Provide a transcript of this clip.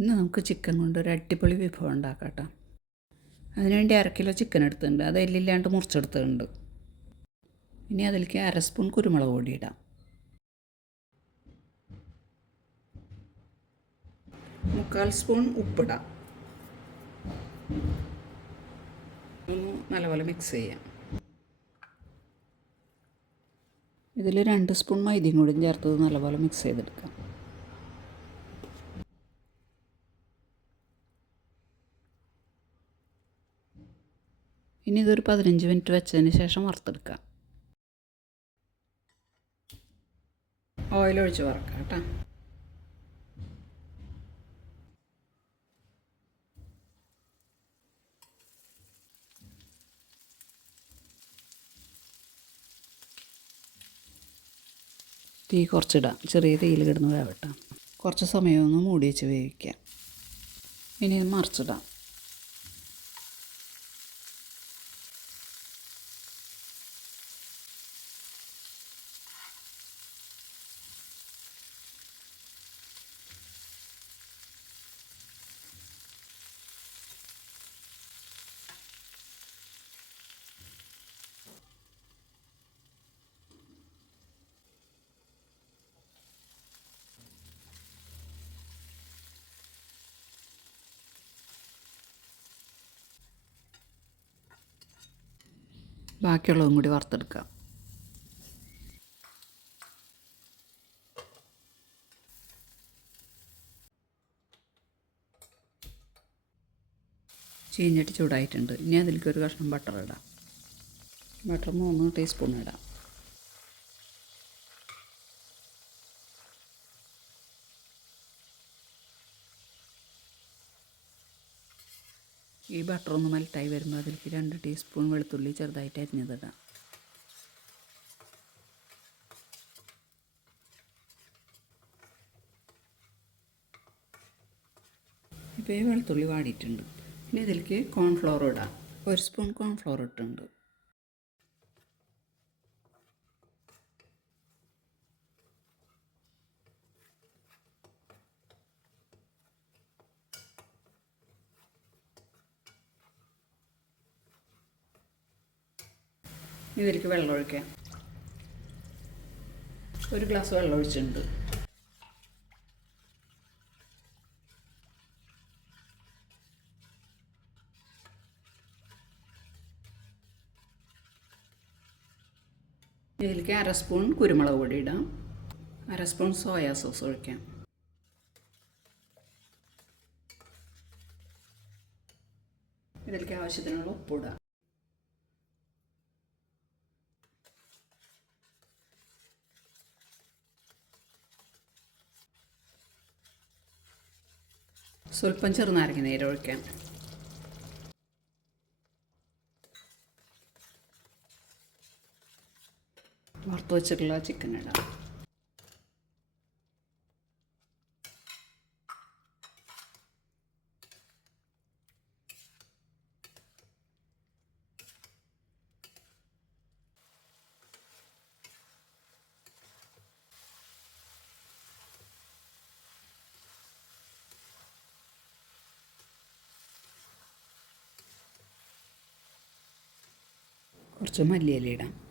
ഇന്ന് നമുക്ക് ചിക്കൻ കൊണ്ട് ഒരു അടിപൊളി വിഭവം ഉണ്ടാക്കാം കേട്ടോ അതിനുവേണ്ടി അര കിലോ ചിക്കൻ എടുത്തിട്ടുണ്ട്. അത് എല്ലില്ലാണ്ട് മുറിച്ചെടുത്തിട്ടുണ്ട്. ഇനി അതിലേക്ക് അര സ്പൂൺ കുരുമുളക് പൊടി ഇടാം. മുക്കാൽ സ്പൂൺ ഉപ്പിടാം നല്ലപോലെ മിക്സ് ചെയ്യാം. ഇതിൽ രണ്ട് സ്പൂൺ മൈദയും കൂടി ചേർത്തത് നല്ലപോലെ മിക്സ് ചെയ്തെടുക്കാം. ഇനി ഇതൊരു പതിനഞ്ച് മിനിറ്റ് വെച്ചതിന് ശേഷം വറുത്തെടുക്കാം ഓയിൽ ഒഴിച്ച് വറക്കാം കേട്ടോ. തീ കുറച്ചിടാം. ചെറിയ തീയിൽ കിടന്ന് വേവട്ടാം. കുറച്ച് സമയമൊന്ന് മൂടി വെച്ച് വേവിക്കാം ഇനി മറിച്ചിടാം. ബാക്കിയുള്ളതും കൂടി വറുത്തെടുക്കാം ചീഞ്ഞിട്ട് ചൂടായിട്ടുണ്ട്. ഇനി അതിലേക്ക് ഒരു കഷ്ണം ബട്ടർ ഇടാം. ബട്ടർ മൂന്ന് ടീസ്പൂൺ ഇടാം. ഈ ബട്ടർ ഒന്ന് മെൽറ്റായി വരുമ്പോൾ അതിലേക്ക് രണ്ട് ടീസ്പൂൺ വെളുത്തുള്ളി ചെറുതായിട്ട് അരിഞ്ഞതിടാം. ഇപ്പോൾ ഈ വെളുത്തുള്ളി വാടിയിട്ടുണ്ട്. ഇനി ഇതിലേക്ക് കോൺഫ്ലോർ ഇടാം. ഒരു സ്പൂൺ കോൺഫ്ലോർ ഇട്ടുണ്ട്. ഇതിലേക്ക് വെള്ളം ഒഴിക്കാം. ഒരു ഗ്ലാസ് വെള്ളം ഒഴിച്ചിട്ടുണ്ട്. ഇതിലേക്ക് അര സ്പൂൺ കുരുമുളക് പൊടി ഇടാം. അര സ്പൂൺ സോയാ സോസ് ഒഴിക്കാം. ഇതിലേക്ക് ആവശ്യത്തിനുള്ള ഉപ്പിടാം സ്വല്പം ചെറുനാരങ്ങ നീര് ഒഴിക്കാം. വറുത്ത് വെച്ചിട്ടുള്ള ചിക്കൻ ഇടാം. കുറച്ച് മല്ലിയില ഇടാം.